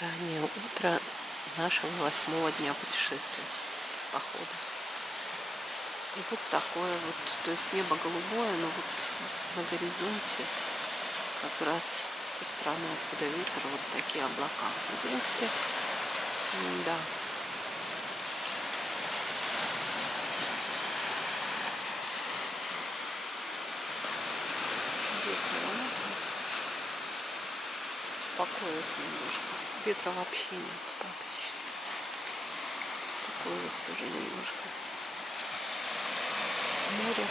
Раннее утро нашего 8-го дня путешествия, похода. И вот такое вот, то есть небо голубое, но вот на горизонте как раз с той стороны, откуда ветер, вот такие облака. В принципе, да. Чудесно, успокоилась немножко. Ветра вообще нет практически. Успокоилась тоже немножко. Море.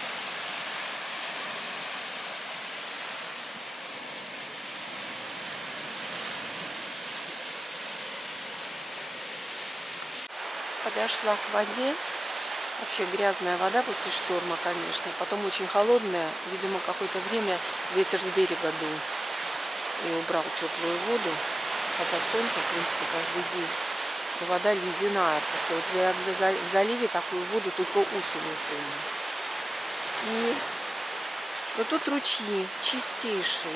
Подошла к воде. Вообще грязная вода после шторма, конечно. Потом очень холодная. Видимо, какое-то время ветер с берега дул и убрал теплую воду. Хотя солнце, в принципе, каждый день. И вода ледяная. Просто вот я в заливе такую воду только осенью помню. И вот тут ручьи чистейшие.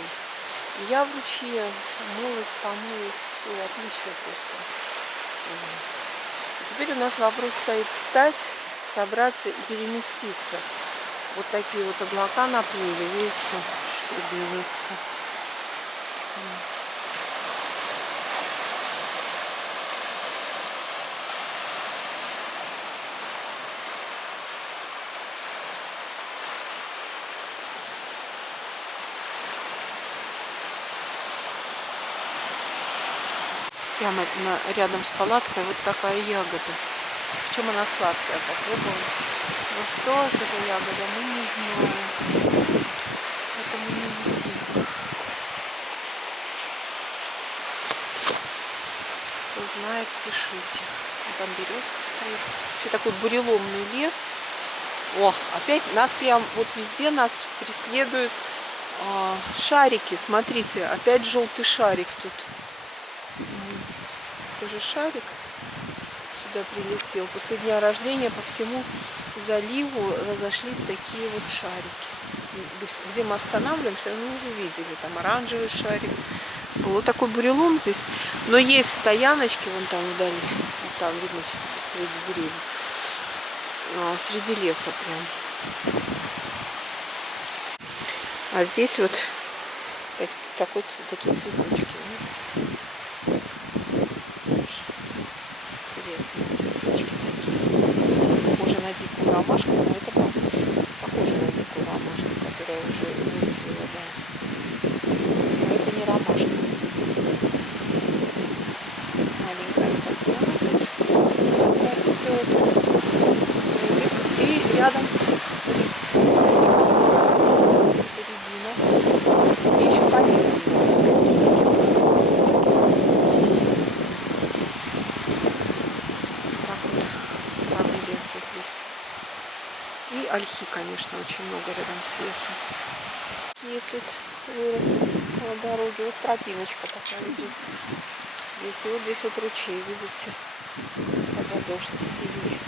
И я в ручье мылась, помылась. Все отлично просто. И теперь у нас вопрос стоит встать, собраться и переместиться. Вот такие вот облака наплыли. Видите, что делается. Прямо рядом с палаткой вот такая ягода. Причем она сладкая. Попробуем. Ну что это за ягода, мы не знаем. Это мы не видим. Кто знает, пишите. Там березка стоит. Вообще такой буреломный лес. О, опять нас прям вот везде нас преследуют шарики. Смотрите, опять желтый шарик тут. Тоже шарик сюда прилетел. После дня рождения по всему заливу разошлись такие вот шарики. Где мы останавливаемся, мы уже видели. Там оранжевый шарик. Был такой бурелом здесь. Но есть стояночки вон там вдали. Вот там видно среди деревьев. Среди леса прям. А здесь вот такие цветочки. Видите? Интересные цветочки такие. Похожи на дикую ромашку, но это похоже на дикую ромашку, которая уже выцвела, да. Но это не ромашка. Маленькая сосна растет. И рядом рябина. И еще калина. И ольхи, конечно, очень много рядом с лесом. И тут вырос на дороге. Вот тропиночка такая идет. Здесь, и вот здесь вот ручей, видите, когда дождь сильный.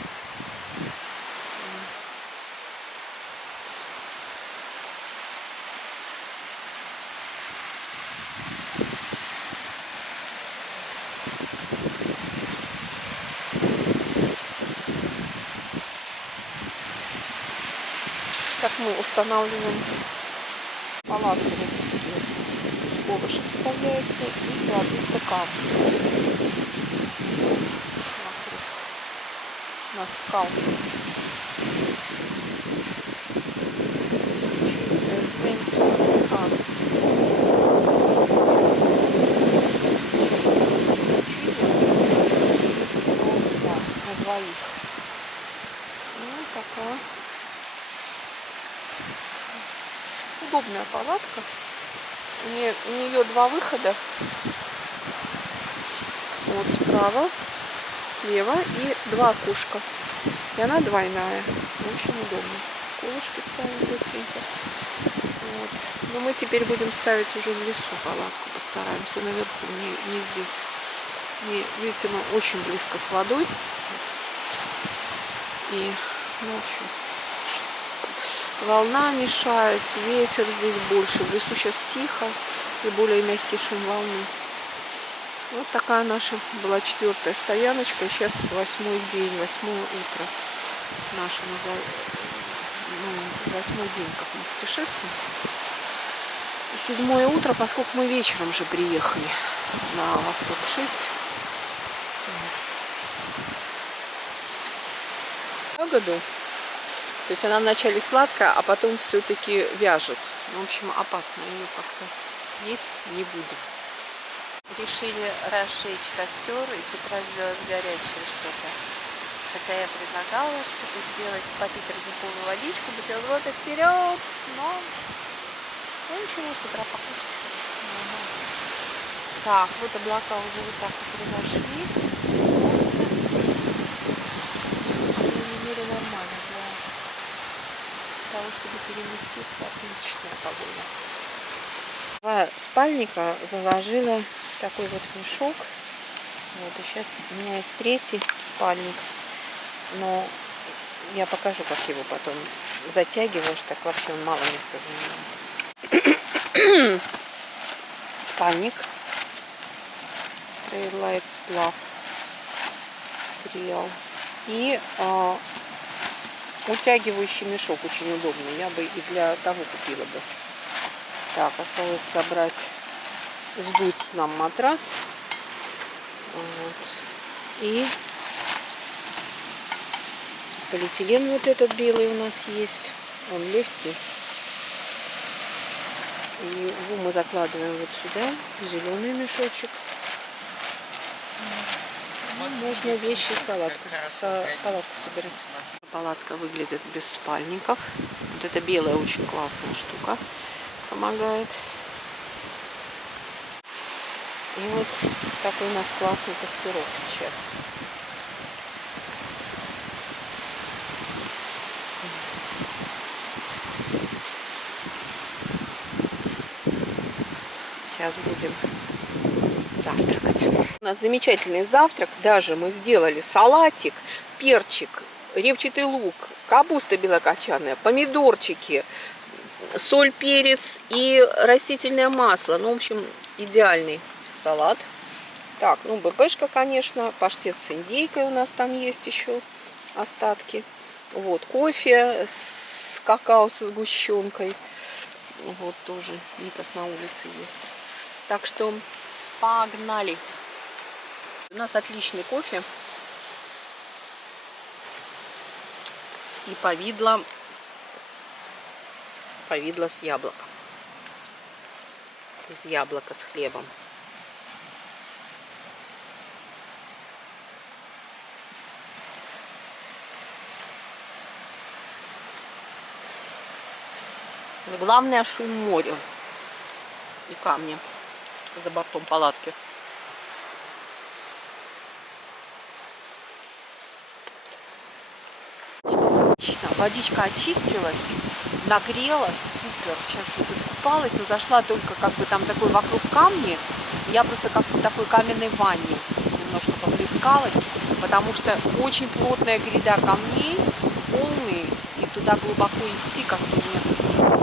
Так мы устанавливаем палатку на песке. Колышек вставляется и кладутся камни. На скал. На двоих. Ну, такая удобная палатка. У нее два выхода. Вот справа, слева и два окошка. И она двойная. В общем, удобно. Колышки ставим быстренько. Вот. Но мы теперь будем ставить уже в лесу палатку. Постараемся наверху, не здесь. Видите, мы очень близко с водой. И, ну, в общем, волна мешает, ветер здесь больше. В лесу сейчас тихо и более мягкий шум волны. Вот такая наша была 4-я стояночка. Сейчас 8-й день, 8-е утро. Наше 8-й день, как мы путешествуем. И 7-е утро, поскольку мы вечером же приехали на Восток 6. Ягоду. То есть она вначале сладкая, а потом все-таки вяжет. В общем, опасно ее как-то есть не будем. Решили разжечь костер и с утра сделать горячее что-то. Хотя я предлагала, чтобы сделать, попить родниковую водичку, бутерброды вперед, но ну ничего, с утра покушать. Так, вот облака уже вот так вот разошлись, солнце. По крайней мере нормально для того, чтобы переместиться, отличная погода. Два спальника заложила такой вот мешок. Вот, и сейчас у меня есть 3-й спальник. Но я покажу, как его потом затягиваешь. Так вообще он мало места занимает. Спальник. Trail сплав. Триал. И утягивающий мешок очень удобный. Я бы и для того купила бы. Так, осталось собрать, сдуть нам матрас. Вот. И полиэтилен вот этот белый у нас есть. Он легкий. И его мы закладываем вот сюда. Зеленый мешочек. Можно вещи, палатку собирать. Палатка выглядит без спальников. Вот эта белая очень классная штука. Помогает. И вот такой у нас классный костерок сейчас. Сейчас будем завтракать. У нас замечательный завтрак. Даже мы сделали салатик, перчик, репчатый лук, капуста белокочанная, помидорчики, соль, перец и растительное масло. Ну, в общем, идеальный салат. Так, ну, БПшка, конечно. Паштет с индейкой у нас там есть еще остатки. Вот, кофе с какао со сгущенкой. Вот, тоже Никас на улице есть. Так что погнали. У нас отличный кофе. И повидло с яблока. Из яблока с хлебом. Главное, шум моря и камни за бортом палатки. Отлично. Водичка очистилась, нагрелась, супер. Сейчас вот искупалась, но зашла только как бы там такой вокруг камни. Я просто как в такой каменной ванне немножко поплескалась, потому что очень плотная гряда камней, полные, и туда глубоко идти как-то нет смысла.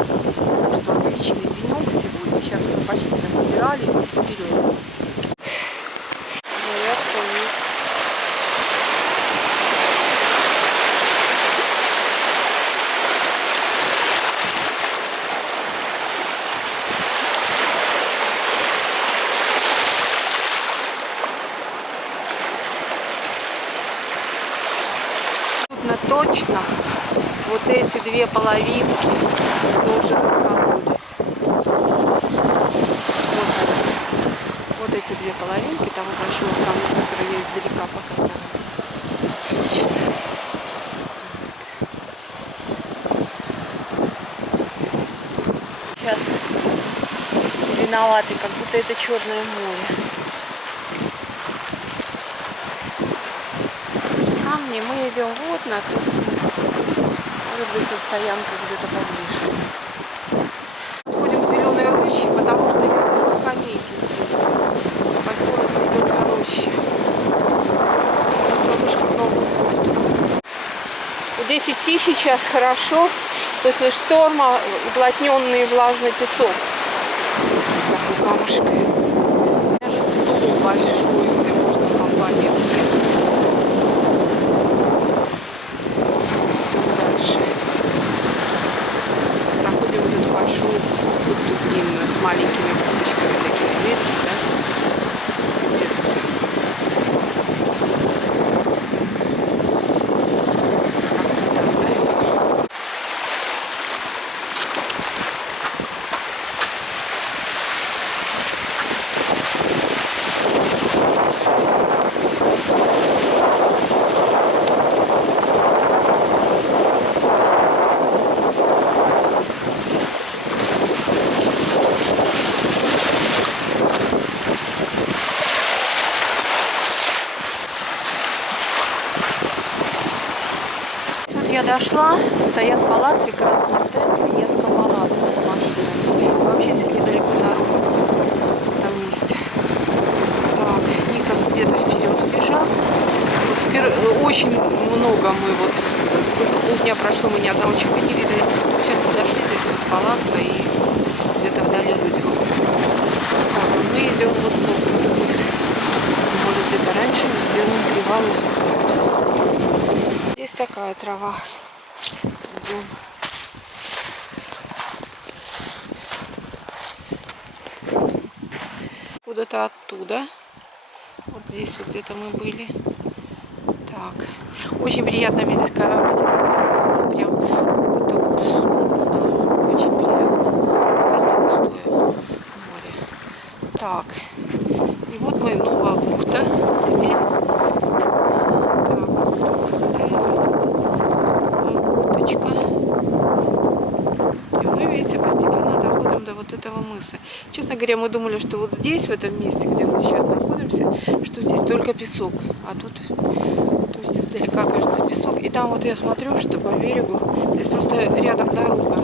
Так что отличный денек сегодня. Сейчас уже почти насобирались вперед. Точно вот эти две половинки тоже раскололись. Вот эти две половинки того большого камня, который я издалека показала. Сейчас зеленоватый, как будто это Черное море. Камни, мы идем вот на тот мыс. Может быть, стоянка где-то поближе. Подходим к Зеленой роще, потому что я вижу скамейки здесь. Поселок Зеленой рощи. Бабушка в Новую кофту. Здесь идти сейчас хорошо. После шторма уплотненный влажный песок. Такой камушек. Даже стул большой. большой, где можно компанию приехать. Дальше. Проходим вот эту большую бухту длинную с маленькими бухточками такими, видите, да? Где тут? Как-то так, наверное. Вот я дошла, стоят палатки, красный тент, и несколько палаток с машинами. Вообще здесь недалеко дорога в этом месте. Так, Никас где-то вперед убежал. Очень много мы вот, сколько полдня прошло, мы ни одного человека не видели. Сейчас подошли, здесь вот палатка и где-то вдали люди ходят. Так, а мы идем вот тут вниз. Может, где-то раньше мы сделаем привал и искупаемся. Здесь такая трава. Идем. Куда-то оттуда. Вот здесь вот где-то мы были. Так. Очень приятно видеть кораблики на горизонте. Прям как будто вот, не знаю, очень приятно. Просто пустое море. Так. И вот мы, новая бухта. Теперь. Так, бухточка. И мы, видите, постепенно доходим до вот этого мыса. Честно говоря, мы думали, что вот здесь, в этом месте, где мы сейчас находимся, что здесь только песок. А тут, то есть издалека кажется песок. И там вот я смотрю, что по берегу, здесь просто рядом дорога.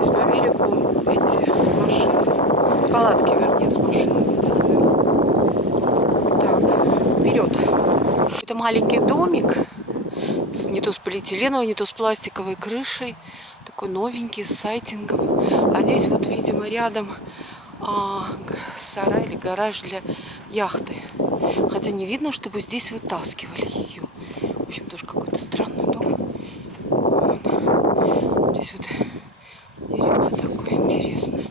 Здесь по берегу эти машины, палатки, вернее, с машинами. Да, так, вперед. Это маленький домик, не то с полиэтиленовой, не то с пластиковой крышей. Такой новенький, с сайтингом. А здесь вот, видимо, рядом сарай или гараж для яхты. Хотя не видно, чтобы здесь вытаскивали ее. В общем, тоже какой-то странный дом. Вот. Здесь вот деревце такое интересное.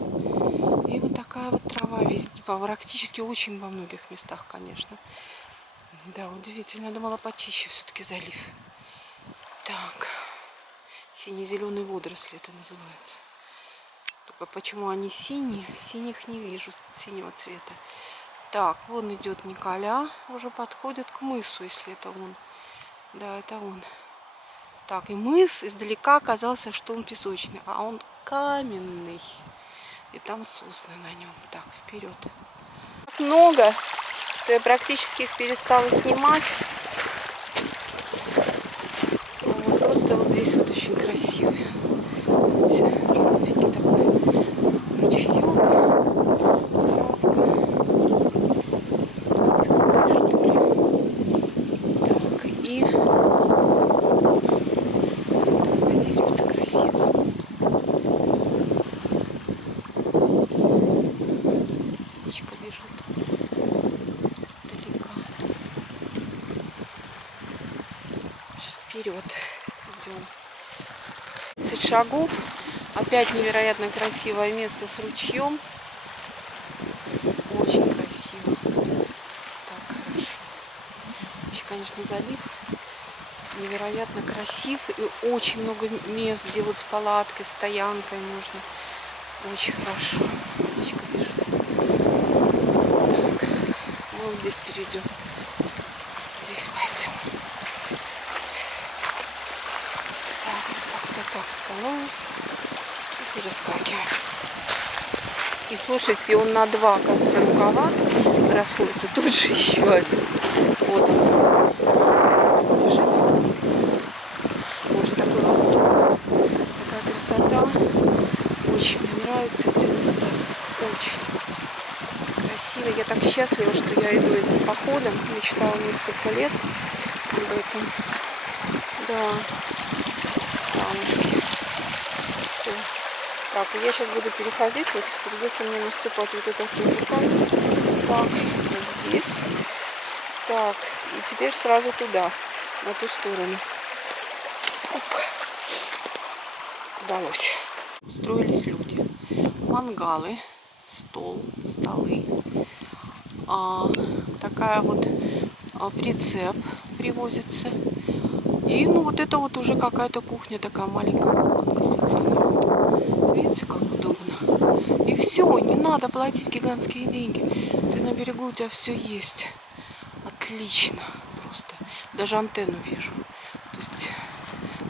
И вот такая вот трава везде, практически очень во многих местах, конечно. Да, удивительно. Я думала, почище все-таки залив. Так. Сине-зеленые водоросли это называется. Только почему они синие? Синих не вижу, синего цвета. Так, вон идет Николя, уже подходит к мысу, если это он. Да, это он. Так, и мыс издалека оказался, что он песочный, а он каменный. И там сосны на нем. Так, вперед. Так много, что я практически их перестала снимать. Просто вот здесь вот очень красиво. Видите, желтенький такой ручеек, травка. Целая, что ли. Так, и такое деревце красиво. Птичка бежит издалека. Вперед. Идем. 30 шагов. Опять невероятно красивое место с ручьем. Очень красиво. Так, хорошо. Вообще, конечно, залив невероятно красив. И очень много мест, где вот с палаткой, стоянкой можно. Очень хорошо. Птичка бежит. Так, мы вот здесь перейдем. Здесь пойдем. Так, становимся и перескакиваем. И слушайте, он на два, кажется, рукава расходится. Тут же еще один. Вот он. Лежит. Боже, такой восторг. Такая красота. Очень мне нравятся эти места. Очень красиво. Я так счастлива, что я иду этим походом. Мечтала несколько лет об этом. Да. Камушки. Все. Так, я сейчас буду переходить. Вот придется мне наступать вот этот тоже камень. Так, вот здесь. Так, и теперь сразу туда, на ту сторону. Оп. Удалось. Устроились люди. Мангалы, стол, столы. Такая вот прицеп привозится. И ну вот это вот уже какая-то кухня, такая маленькая кухонка стационарная. Видите, как удобно. И все, не надо платить гигантские деньги. Ты на берегу, у тебя все есть. Отлично. Просто. Даже антенну вижу. То есть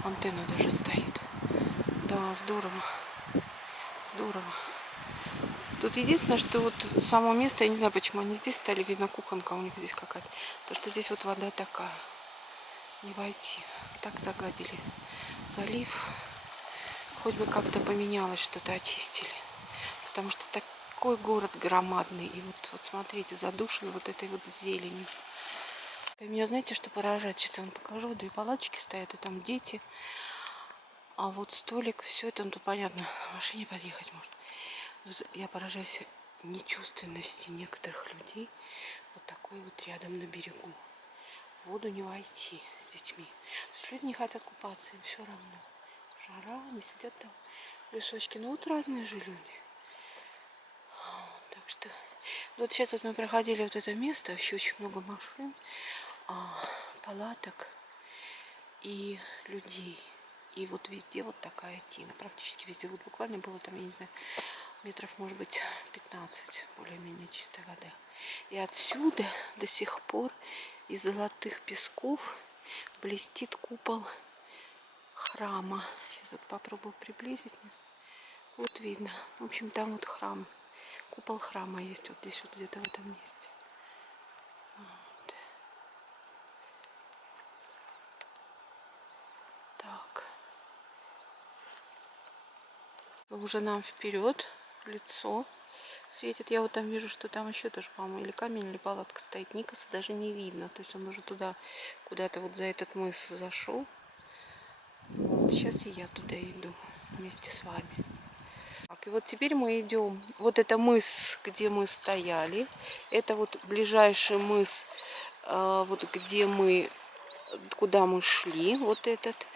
антенна даже стоит. Да, здорово. Здорово. Тут единственное, что вот само место, я не знаю, почему они здесь стали, видно, кухонка у них здесь какая-то. То, что здесь вот вода такая. Не войти. Так загадили залив. Хоть бы как-то поменялось, что-то очистили. Потому что такой город громадный. И вот смотрите, задушен вот этой вот зеленью. И меня, знаете, что поражает? Сейчас я вам покажу. 2 палаточки стоят, и там дети. А вот столик, все это, ну, тут понятно, в машине подъехать можно. Тут я поражаюсь нечувственности некоторых людей. Вот такой вот рядом на берегу. В воду не войти с детьми. То есть люди не хотят купаться, им все равно. Жара, они сидят там в лесочке. Ну вот разные же люди. Так что вот сейчас вот мы проходили вот это место, вообще очень много машин, палаток и людей. И вот везде вот такая тина. Практически везде. Вот буквально было там, я не знаю, метров, может быть, 15 более-менее чистая вода. И отсюда до сих пор из золотых песков блестит купол храма. Сейчас вот попробую приблизить. Вот видно. В общем, там вот храм. Купол храма есть вот здесь, вот где-то в этом месте. Вот. Так. Уже нам вперед лицо светит. Я вот там вижу, что там еще тоже, по-моему, или камень, или палатка стоит. Никаса даже не видно. То есть он уже туда, куда-то вот за этот мыс зашел. Вот сейчас и я туда иду вместе с вами. Так, и вот теперь мы идем. Вот это мыс, где мы стояли. Это вот ближайший мыс, вот где мы, куда мы шли. Вот этот.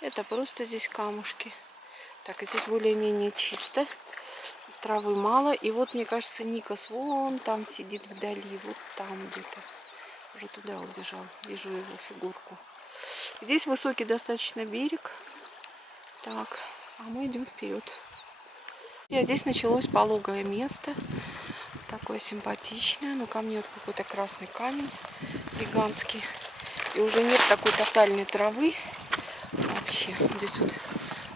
Это просто здесь камушки. Так, и здесь более-менее чисто. Травы мало. И вот, мне кажется, Никас вон там сидит вдали. Вот там где-то. Уже туда убежал. Вижу его фигурку. Здесь высокий достаточно берег. Так, а мы идем вперед. И здесь началось пологое место. Такое симпатичное. Но ко мне вот какой-то красный камень гигантский. И уже нет такой тотальной травы. Вообще. Здесь вот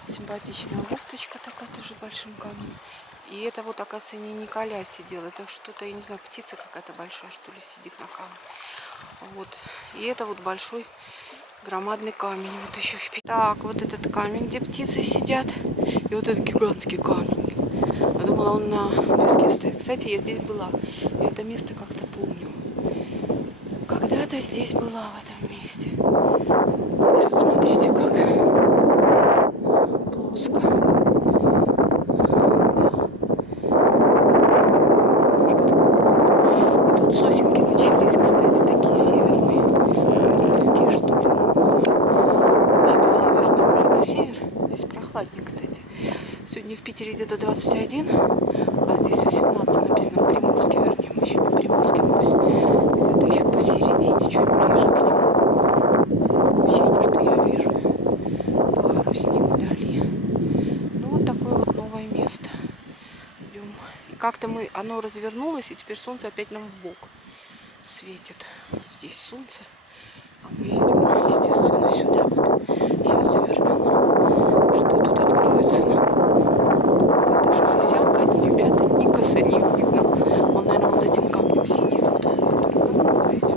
симпатичная бухточка такая тоже большим камнем. И это вот, оказывается, не Николя сидел. Это что-то, я не знаю, птица какая-то большая, что ли, сидит на камне. Вот. И это вот большой громадный камень. Вот еще впереди. Так, вот этот камень, где птицы сидят. И вот этот гигантский камень. Я думала, он на песке стоит. Кстати, я здесь была. Я это место как-то помню. Когда-то здесь была, в этом месте. Здесь вот смотрите, как плоско. И тут сосенки начались, кстати, такие северные. Карельские, что ли. В общем, северные. Север. Здесь прохладнее, кстати. Сегодня в Питере где-то 21, а здесь 18 написано, в Приморске, вернее. Мы еще не в Приморске, мы где-то еще посередине, чуть ближе к нему. Такое ощущение, что я вижу парусник вдали. Ну, вот такое вот новое место. Идем. И как-то оно развернулось, и теперь солнце опять нам в бок светит. Вот здесь солнце, а мы идем, естественно, сюда. Вот. Сейчас завернем, что тут откроется нам. Это железяка, они, ребята, Никаса не видно. Он, наверное, вот за этим камнем сидит. Вот, который камень, видите?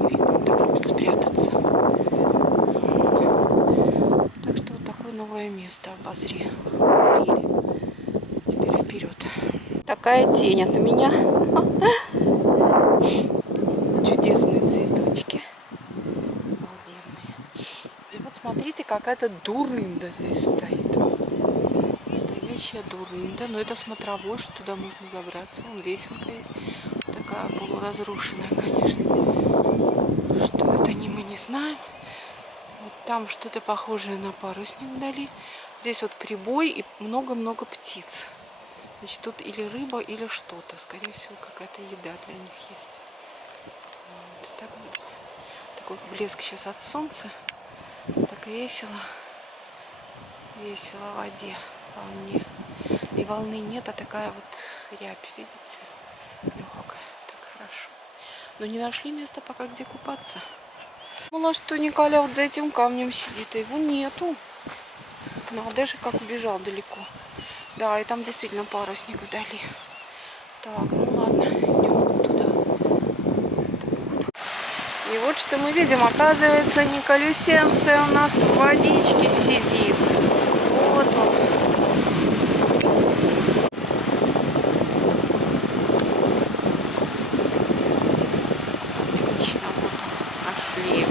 Не видно, он так любит спрятаться. Вот. Так что вот такое новое место обозрели. Теперь вперед. Такая тень от меня. Чудесные цветочки. Обалденные. И вот смотрите, какая-то дурында здесь стоит. Настоящая дурында. Но это смотровой, что туда можно забраться. Вон лесенка есть. такая полуразрушенная, конечно. Что это мы не знаем. Вот там что-то похожее на парусник вдали. Здесь вот прибой и много-много птиц. Значит, тут или рыба, или что-то. Скорее всего, какая-то еда для них есть. Вот. Так, такой блеск сейчас от солнца. Так весело. Весело в воде, волне. И волны нет, а такая вот рябь, видите? Легкая. Так хорошо. Но не нашли места пока, где купаться. Думала, что Николя вот за этим камнем сидит, а его нету. Надо же, как убежал далеко. Да, и там действительно парусник вдали. Так, ну ладно, идем туда. И вот что мы видим. Оказывается, Николюсенция у нас в водичке сидит. Вот он. Отлично, вот он. Нашли.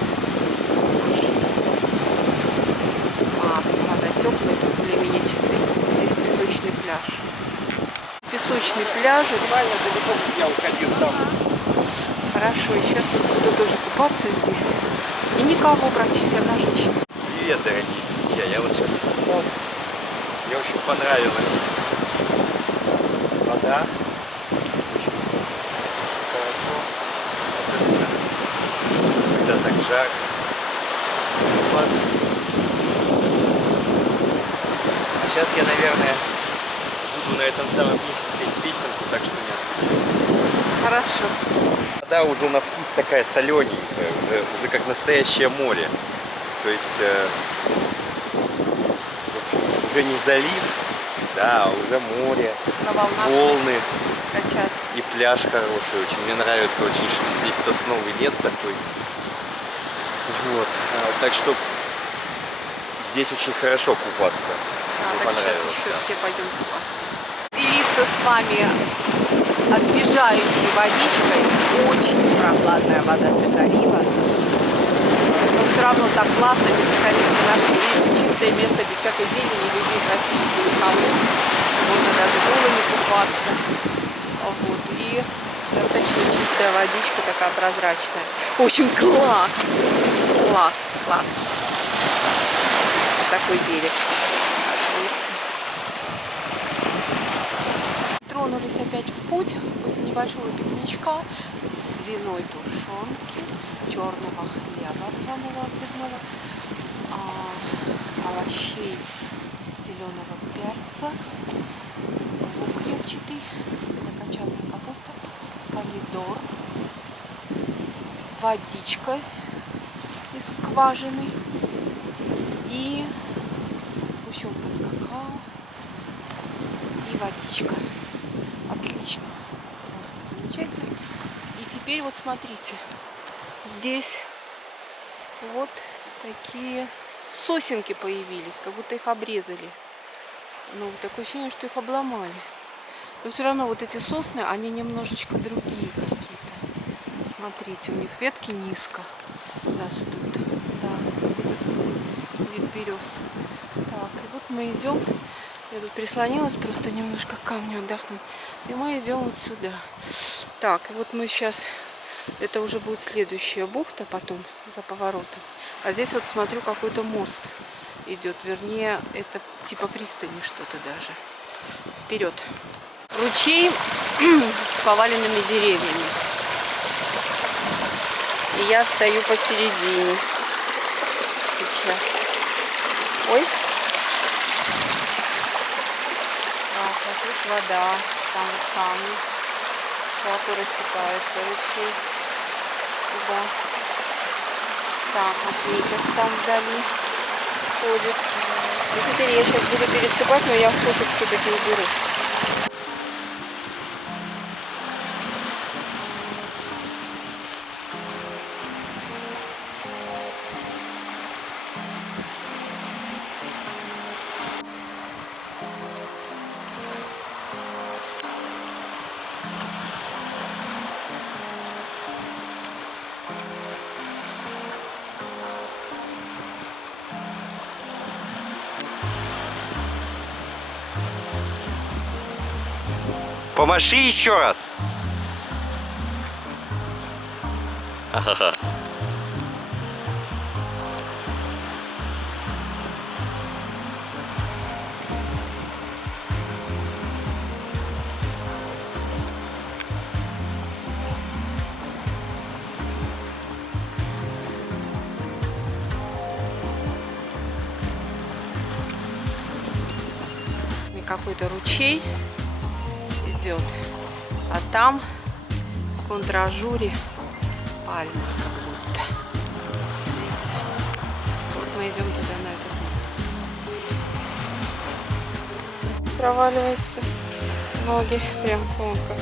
Классно, вода теплая, тут более-менее чистый. Здесь песочный пляж. Песочный пляж. Я уходил там. Хорошо, и сейчас вот буду тоже купаться здесь. И никого, практически одна женщина. Привет, дорогие друзья. Я вот сейчас искупался. Мне очень понравилась вода. Очень хорошо. Особенно, когда так жарко. Вот. А сейчас я, наверное, буду на этом самом месте петь песенку, так что нет. Хорошо. Вода уже на вкус такая солененькая, уже как настоящее море. То есть уже не залив, да, а уже море, На волнах волны качаться. и пляж хороший очень. Мне нравится очень, что здесь сосновый лес такой. Вот. Так что здесь очень хорошо купаться. Да, Мне так сейчас понравилось. еще Да. все пойдем купаться. Делиться с вами освежающей водичкой. Очень прохладная вода для залива. Но все равно так классно. Здесь наконец-то нашли чистое место без всякой зелени, людей практически никого. Можно даже голыми купаться. Вот. И достаточно чистая водичка, такая прозрачная. В общем, класс! Класс, класс. Такой берег. Тронулись опять в путь после небольшого пикничка, свиной тушенки, черного хлеба ржаного отбивного, овощей, зеленого перца, лук репчатый, кочанная капуста, помидор, водичка из скважины и сгущенка с какао и водичка. Отлично, просто замечательно. И теперь вот смотрите, здесь вот такие сосенки появились, как будто их обрезали. Ну, такое ощущение, что их обломали. Но все равно вот эти сосны, они немножечко другие какие-то. Смотрите, у них ветки низко растут. Да, вид берез. Так, и вот мы идем. Я тут прислонилась просто немножко к камню отдохнуть. И мы идем вот сюда. Так, и вот мы сейчас... Это уже будет следующая бухта потом, за поворотом. А здесь вот смотрю, какой-то мост идет. Вернее, это типа пристани что-то даже. Вперед. Ручей с поваленными деревьями. И я стою посередине. Сейчас. Ой. Так, а тут вода. Там вот камни. Который стекается ручей. Туда. Так, вот Никас там вдали ходит. И теперь я сейчас буду переступать, но я фото все-таки уберу. Помаши еще раз. Ха-ха-ха. И какой-то ручей идет, а там в контражуре пальма как будто. Видите? Вот мы идем туда, на этот мыс. Проваливается ноги прям вон как.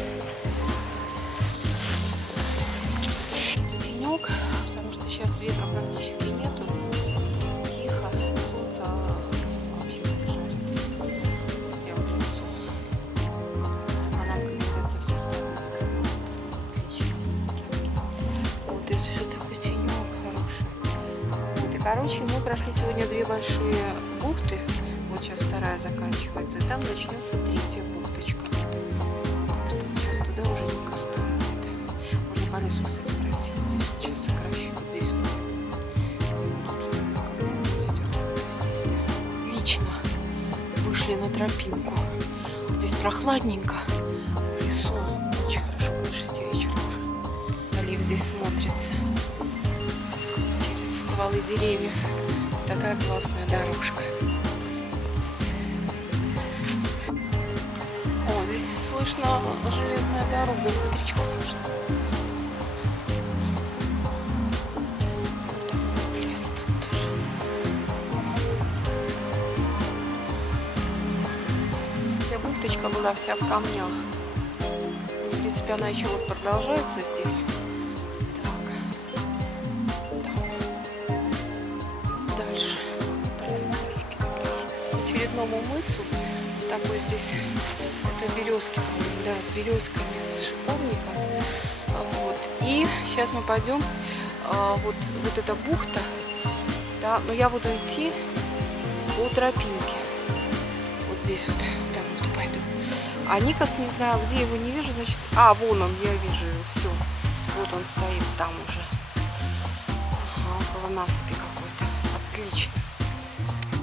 Это тенек, потому что сейчас ветра практически нету. Тихо, солнце вообще не жарит. Прям в лицо. А нам, как говорится, все стороны закрывают. Отлично. Вот это что такой тенек хороший. Вот, и, короче, мы прошли сегодня две большие бухты. Вот сейчас вторая заканчивается. И там начнется третья бухточка. Так что сейчас туда уже не кастом. Можно по лесу, кстати, пройти. Вот здесь вот сейчас сокращу. Вот здесь вот. Здесь, да. Лично вышли на тропинку. Здесь прохладненько. В лесу очень хорошо. Около 6 вечера уже. Олив здесь смотрится. Через стволы деревьев. Такая классная дорожка. О, здесь слышно железная дорога, электричка слышно. Вот так вот лес тут тоже. Вся бухточка была вся в камнях. В принципе, она еще вот продолжается здесь. Так. Да. Дальше. По лесной дорожке там дальше. К очередному мысу. Такой здесь, это березки, по-моему, да, с березками, с шиповником. Вот. И сейчас мы пойдем, вот эта бухта, да, но я буду идти по тропинке. Вот здесь вот, там вот пойду. А Никос, не знаю, где, его не вижу, значит, вон он, я вижу его, все. Вот он стоит там уже. Ага, около насыпи какой-то. Отлично.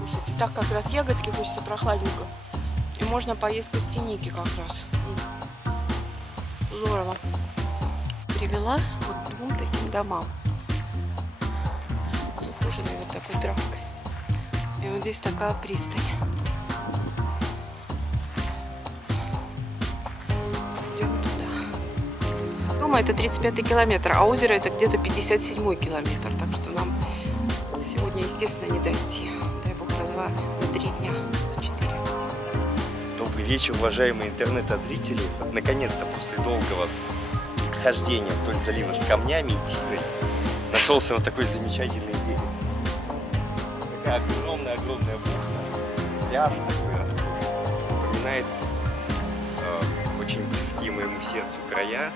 Слушайте, так как раз ягодки хочется прохладненько. И можно поесть костяники как раз. Здорово. Привела вот к двум таким домам. С ухоженной вот такой травкой. И вот здесь такая пристань. Идем туда. Дома это 35-й километр, а озеро это где-то 57-й километр. Так что нам сегодня, естественно, не дойти. Дай бог за 3 дня, за 4. Добрый вечер, уважаемые интернет-зрители. Вот, наконец-то, после долгого хождения вдоль залива с камнями и тиной, нашелся вот такой замечательный берег. Такая огромная-огромная бухта. Пляж такой роскошный. Напоминает очень близкие моему сердцу края.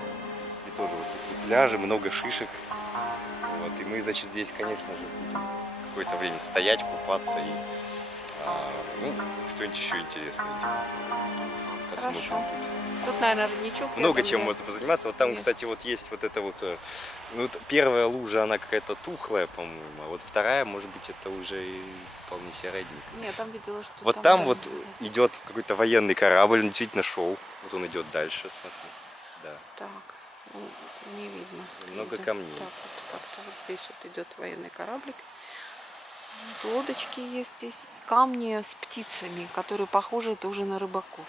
И тоже вот такие пляжи, много шишек. Вот, и мы, значит, здесь, конечно же, будем какое-то время стоять, купаться и ну, что-нибудь еще интересное делать. Посмотрим тут. Тут, наверное, родничок. Много чем можно позаниматься. Вот там, кстати, вот есть вот это вот, ну, вот первая лужа, она какая-то тухлая, по-моему, а вот вторая, может быть, это уже и вполне себе родник. Нет, там видела, что вот там вот идет какой-то военный корабль, он действительно шел. Вот он идет дальше, смотри. Да. Так, ну, не видно. Много видно. камней. Так, вот как-то вот здесь вот идет военный кораблик. Лодочки есть здесь. Камни с птицами, которые похожи тоже на рыбаков.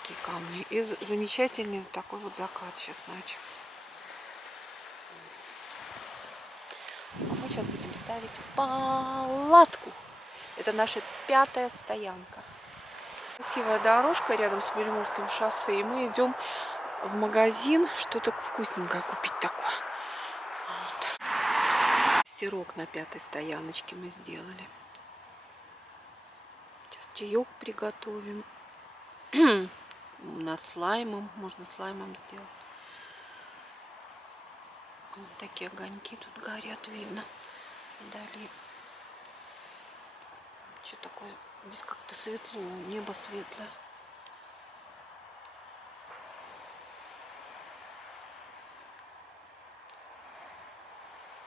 Такие камни. И замечательный такой вот закат сейчас начался. А мы сейчас будем ставить палатку. Это наша 5-я стоянка. Красивая дорожка рядом с Беломорским шоссе. И мы идем в магазин что-то вкусненькое купить такое. Вот. Стирок на 5-й стояночке мы сделали. Сейчас чаек приготовим. У нас слаймом. Можно слаймом сделать. Вот такие огоньки тут горят, видно. Вдали. Что такое? Здесь как-то светло, небо светлое.